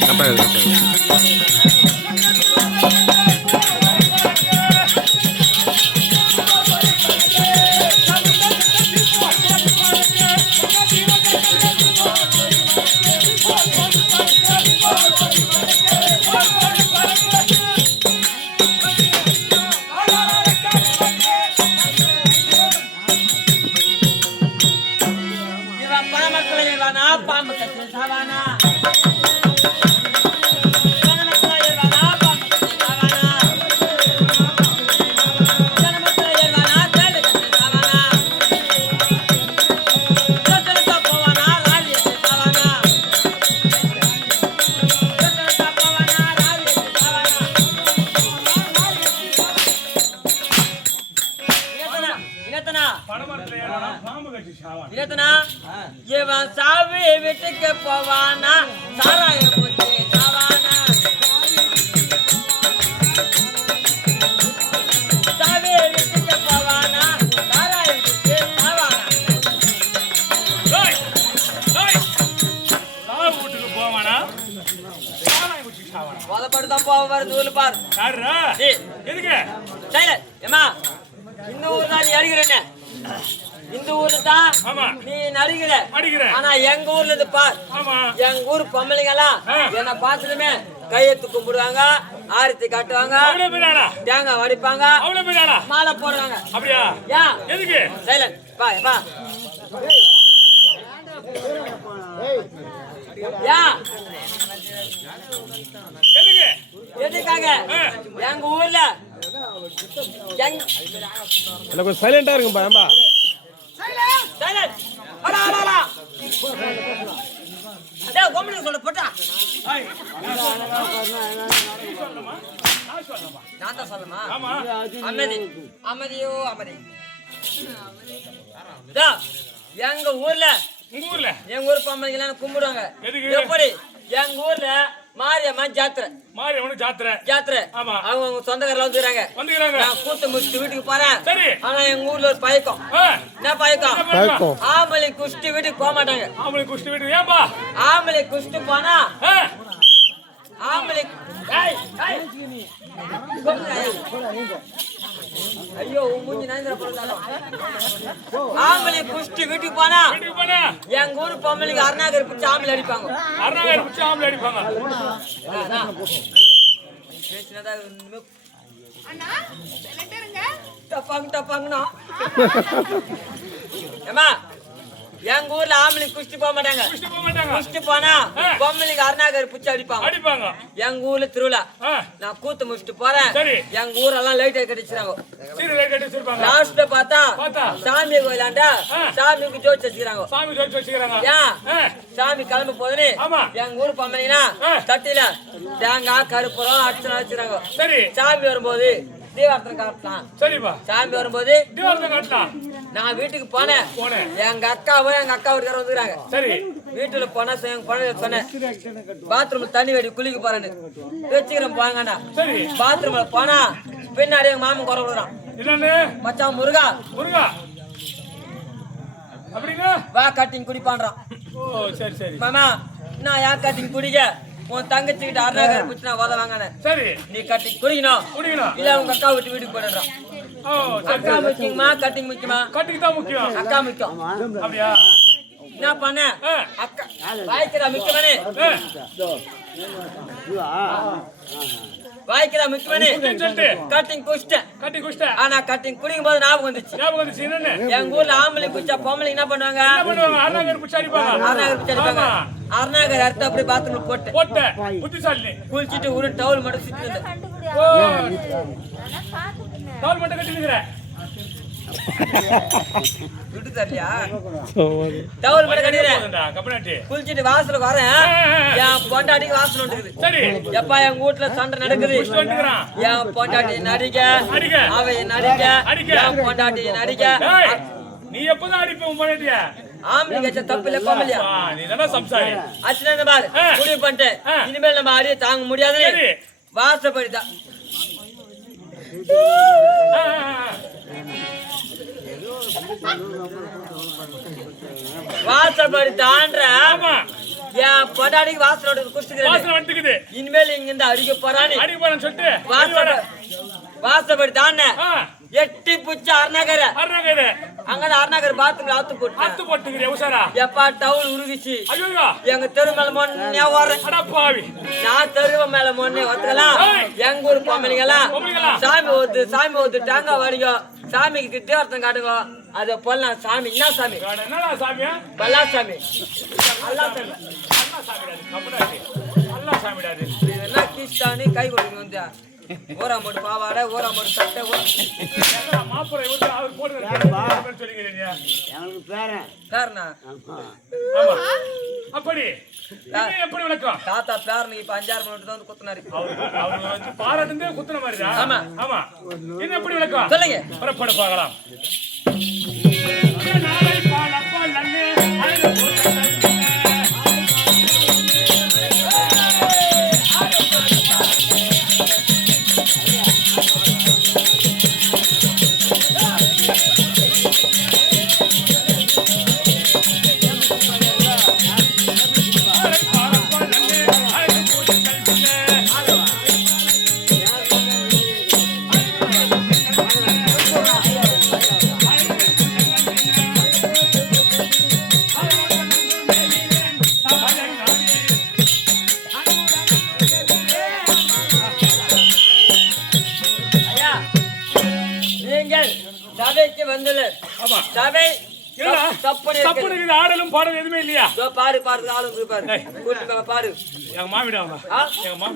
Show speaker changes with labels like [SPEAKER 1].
[SPEAKER 1] கரெக்டாக இருக்கு
[SPEAKER 2] இவனா பாம்பு
[SPEAKER 3] டேய், டேய். சாவு வீட்டுக்கு போவானா? சாராயம் குடிச்சு சாவானா?
[SPEAKER 2] போதப்படுதான் போக வருது ஊர்ல பாரு.
[SPEAKER 3] எதுக்கு?
[SPEAKER 2] சைலண்ட் ஏமா இந்த ஊர் தான் நீ அடிக்கிறேன்னு இந்த ஊர்ல தான்
[SPEAKER 3] ஆமா.
[SPEAKER 2] நீ நடிக்கிற. ஆனா எங்க ஊர்ல இருந்து பார்
[SPEAKER 3] ஆமா.
[SPEAKER 2] எங்க ஊர் பொம்பளைங்கெல்லாம்
[SPEAKER 3] ஆ.
[SPEAKER 2] என்ன பார்த்ததுமே கையெத்து கும்பிடுவாங்க ஆரத்தி காட்டுவாங்க? தேங்காய் வடிப்பாங்க? மாலை போடுவாங்க
[SPEAKER 3] அப்படியா?
[SPEAKER 2] ஏன்
[SPEAKER 3] எதுக்கு?
[SPEAKER 2] சைலண்ட் பா பா? எதுக்காக. எங்க ஊர்ல
[SPEAKER 1] கொஞ்சம் சைலண்டாக இருக்கும்பா ஏம்பா
[SPEAKER 2] சைலண்ட் அடா அடா அடா அடே கோமடி சொல்ல போட்டா நான் தான் சொல்லமா. அமைதி அமைதியோ அமைதி எங்க ஊர்ல
[SPEAKER 3] உங்க ஊர்ல?
[SPEAKER 2] எங்க ஊர் பொம்பளைங்கெல்லாம் கும்பிடுவாங்க? எப்படி எங்க ஊர்ல மாரியம்மன் ஜாத்திரை
[SPEAKER 3] மாரியம்மனுக்கு ஜாத்திரை.
[SPEAKER 2] ஜாத்திரை
[SPEAKER 3] ஆமா.
[SPEAKER 2] அவங்க அவங்க சொந்தக்காரல வந்துக்கிறாங்க
[SPEAKER 3] வந்துக்கிறாங்க.
[SPEAKER 2] நான் கூத்து முடிச்சுட்டு வீட்டுக்கு போறேன்
[SPEAKER 3] சரி.
[SPEAKER 2] ஆனா எங்க ஊர்ல ஒரு பழக்கம்
[SPEAKER 3] ஆ,
[SPEAKER 2] என்ன பழக்கம்?
[SPEAKER 3] பழக்கம்.
[SPEAKER 2] ஆம்பளை குஷ்டி வீட்டுக்கு போக மாட்டாங்க
[SPEAKER 3] ஆம்பளை குஷ்டி வீட்டுக்கு ஏன்பா?
[SPEAKER 2] ஆம்பளை குஷ்டி போனா ஆம்பளை ஏய், ஏய். ஐயோ மூஞ்சி நயந்திர போறதாலும் ஆம்பளை குஷ்டி வீட்டுக்கு போனா
[SPEAKER 3] வீட்டுக்கு போனா,
[SPEAKER 2] எங்க ஊர் பொம்பளைங்க அருணாகர் பிடிச்சி ஆம்பளை அடிப்பாங்க.
[SPEAKER 3] அருணாகர் பிடிச்சு ஆம்பளை அடிப்பாங்க.
[SPEAKER 2] பேசினதா
[SPEAKER 4] அண்ணா
[SPEAKER 2] டப்பாங்க டப்பாங்கண்ணா ஏமா எங்க ஊர்ல ஆம்பளை குஷ்டி போக மாட்டாங்க
[SPEAKER 3] குஷ்டி போக மாட்டாங்க.
[SPEAKER 2] குஷ்டி போனா
[SPEAKER 3] ஆ.
[SPEAKER 2] பொம்பளைங்க அருணாகர் பிடிச்சி அடிப்பாங்க
[SPEAKER 3] அடிப்பாங்க.
[SPEAKER 2] எங்க ஊர்ல திருவிழா நான் கூத்து முடிச்சுட்டு போறேன்
[SPEAKER 3] சரி.
[SPEAKER 2] எங்க ஊரெல்லாம் லைட் கட்டிச்சுறாங்க
[SPEAKER 3] சீரியலை கட்டி வச்சிருப்பாங்க.
[SPEAKER 2] லாஸ்ட்ல பார்த்தா? சாமி கோயிலாண்டா. சாமிக்கு ஜோதிச்சு வச்சுக்கிறாங்க
[SPEAKER 3] சாமி ஜோதிச்சு வச்சுக்கிறாங்க.
[SPEAKER 2] ஏன் சாமி கிளம்ப போதுன்னு. எங்க ஊர் பொம்பளைங்கன்னா. தட்டில தேங்காய் கருப்புறம் அர்ச்சனை வச்சுக்கிறாங்க
[SPEAKER 3] சரி
[SPEAKER 2] சாமி வரும்போது தீபார்த்தனை காட்டலாம்.
[SPEAKER 3] சரிப்பா.
[SPEAKER 2] சாமி வரும்போது
[SPEAKER 3] தீபாவளி காட்டலாம்.
[SPEAKER 2] நான் வீட்டுக்கு போனேன்.
[SPEAKER 3] போனேன்.
[SPEAKER 2] எங்க அக்காவும் எங்க அக்கா வீட்டுக்கார வந்துக்கிறாங்க.
[SPEAKER 3] சரி.
[SPEAKER 2] வீட்டுல போனா எங்க குழந்தை சொன்னேன். பாத்ரூம்ல தண்ணி வெடி குளிக்க போறேன்னு. வச்சுக்கிறேன் போங்கண்ணா.
[SPEAKER 3] சரி.
[SPEAKER 2] பாத்ரூம்ல போனா பின்னாடி எங்க மாமன் குறை விடுறான். மச்சான் முருகா.
[SPEAKER 3] முருகா. அப்படிங்க
[SPEAKER 2] வா கட்டிங் குடிப்பான்றான்.
[SPEAKER 3] ஓ சரி சரி.
[SPEAKER 2] மாமா நான் ஏன் கட்டிங் குடிக்க? உன் தங்கச்சிக்கிட்ட அருணாகர் பிடிச்சி நான் வாங்கினேன்.
[SPEAKER 3] சரி.
[SPEAKER 2] நீ கட்டிங் குடிக்கணும்
[SPEAKER 3] குடிக்கணும்.
[SPEAKER 2] இல்ல உங்க அக்கா விட்டு வீட்டுக்கு போயிடுறான் அக்கா முக்கியமா கட்டிங் முக்கியமா?
[SPEAKER 3] கட்டிக்கு தான் முக்கியம்.
[SPEAKER 2] அக்கா முக்கியம்.
[SPEAKER 3] அப்படியா?
[SPEAKER 2] என்ன பண்ண. அக்கா வாய்க்கிறா முக்கியமானே வாய்க்கிறா முக்கியமானே கட்டிங் குடிச்சிட்டேன்.
[SPEAKER 3] கட்டி குஷ்ட
[SPEAKER 2] ஆனா கட்டிங் குடிக்கும் போது ஞாபகம் வந்துச்சு.
[SPEAKER 3] ஞாபகம் வந்துச்சு என்னன்னு?
[SPEAKER 2] எங்க ஊர்ல ஆம்பளை குடிச்சா பொம்பளை என்ன பண்ணுவாங்க?
[SPEAKER 3] என்ன பண்ணுவாங்க? அருணாகர் அடிப்பாங்க.
[SPEAKER 2] அருணாகர் பிடிச்சி அடிப்பாங்க. அருணாகர் அறுத்து பாத்ரூம்ல போட்டு
[SPEAKER 3] போட்ட புத்திசாலி
[SPEAKER 2] குளிச்சிட்டு ஒரு டவுல் மட்டும் சுத்தி
[SPEAKER 3] மட்டும் கட்டி நிக்கிற
[SPEAKER 2] விட்டு தரலையா குளிச்சிட்டு வாசலுக்கு வரேன் என் பொண்டாட்டிக்கு வாசல் வந்துருக்குது
[SPEAKER 3] சரி.
[SPEAKER 2] எப்பா எங்க வீட்டுல சண்டை நடக்குது? என் பொண்டாட்டி நடிக்க.
[SPEAKER 3] அடிக்க.
[SPEAKER 2] அவ நடிக்க. என் பொண்டாட்டி நடிக்க.
[SPEAKER 3] நீ எப்பதான் அடிப்ப உன் பொண்டாட்டிய?
[SPEAKER 2] ஆம்பளை கச்ச தப்பு இல்ல பொம்பளையா
[SPEAKER 3] ஆ, நீ தானே சம்சாரி?
[SPEAKER 2] அச்சுனா பாரு. முடிவு பண்ணிட்டேன். இனிமேல் நம்ம அடிய தாங்க முடியாதுன்னு.
[SPEAKER 3] சரி.
[SPEAKER 2] வாசப்படிதான். வாசப்படி தாண்ட
[SPEAKER 3] ஆமா.
[SPEAKER 2] என் பொண்டாடிக்கு வாசலோட குடிச்சுக்கிறேன்
[SPEAKER 3] வந்துக்குது.
[SPEAKER 2] இனிமேல் இங்க இருந்து அடிக்க போறான்னு
[SPEAKER 3] அடிக்க போறேன்னு சொல்லிட்டு
[SPEAKER 2] வாசப்படி வாசப்படி
[SPEAKER 3] ஆ,
[SPEAKER 2] எட்டி புச்சு அருணாகர.
[SPEAKER 3] அருணாங்க இது
[SPEAKER 2] அங்க அருணாகர் பாத்ரூம்ல ஆத்து போட்டு.
[SPEAKER 3] அத்து போட்டுக்கிறேன் உசாரா
[SPEAKER 2] எப்பா டவுல் உருகிச்சு
[SPEAKER 3] ஐயோ.
[SPEAKER 2] எங்க தெரு மேல மொன்னே வர
[SPEAKER 3] அடா பாவி.
[SPEAKER 2] நான் தெருவ மேல மொன்னே
[SPEAKER 3] ஏய்.
[SPEAKER 2] எங்க ஊர்
[SPEAKER 3] பொம்பளைங்களா?
[SPEAKER 2] சாமி ஓத்து சாமி ஓத்து தேங்காய் வடிங்க சாமிக்கு கிட்டேர்த்தம் காட்டுங்க. அத போல சாமி. என்ன சாமி?
[SPEAKER 3] என்னடா சாமியா?
[SPEAKER 2] பல்லா சாமி அல்லா சாமி
[SPEAKER 3] அல்லா சாமிடாது கம்படாது அல்லா சாமிடாது
[SPEAKER 2] இது என்ன கீஸ்டானு கை கொடுங்க வந்து ஊரா மோடு பாவாடை ஊரா மோடு சட்டை
[SPEAKER 3] மாப்பிள்ளை வந்து அவர் போட்டு சொல்லிக்கிறீங்க
[SPEAKER 2] பேரணா
[SPEAKER 3] ஆமா. அப்படி. இது எப்படி விளக்கம்?
[SPEAKER 2] தாத்தா பேரனுக்கு இப்ப அஞ்சாறு மணி தான் வந்து குத்துனாரு.
[SPEAKER 3] அவரு வந்து பாராட்டுந்தே குத்துன மாதிரிடா
[SPEAKER 2] ஆமா.
[SPEAKER 3] ஆமா. இது எப்படி விளக்கம்?
[SPEAKER 2] சொல்லுங்க.
[SPEAKER 3] புறப்பட பார்க்கலாம்
[SPEAKER 2] சபைக்கு வந்துள்ளர்
[SPEAKER 3] ஆமா.
[SPEAKER 2] சபை
[SPEAKER 3] இல்லடா,
[SPEAKER 2] தப்பு
[SPEAKER 3] தப்பு இருக்குது ஆடலும் பாடலும் எதுவுமே இல்லையா?
[SPEAKER 2] பாரு பாரு ஆளுங்க பாரு. பாரு
[SPEAKER 3] எங்க மாமிடா? எங்க மாமி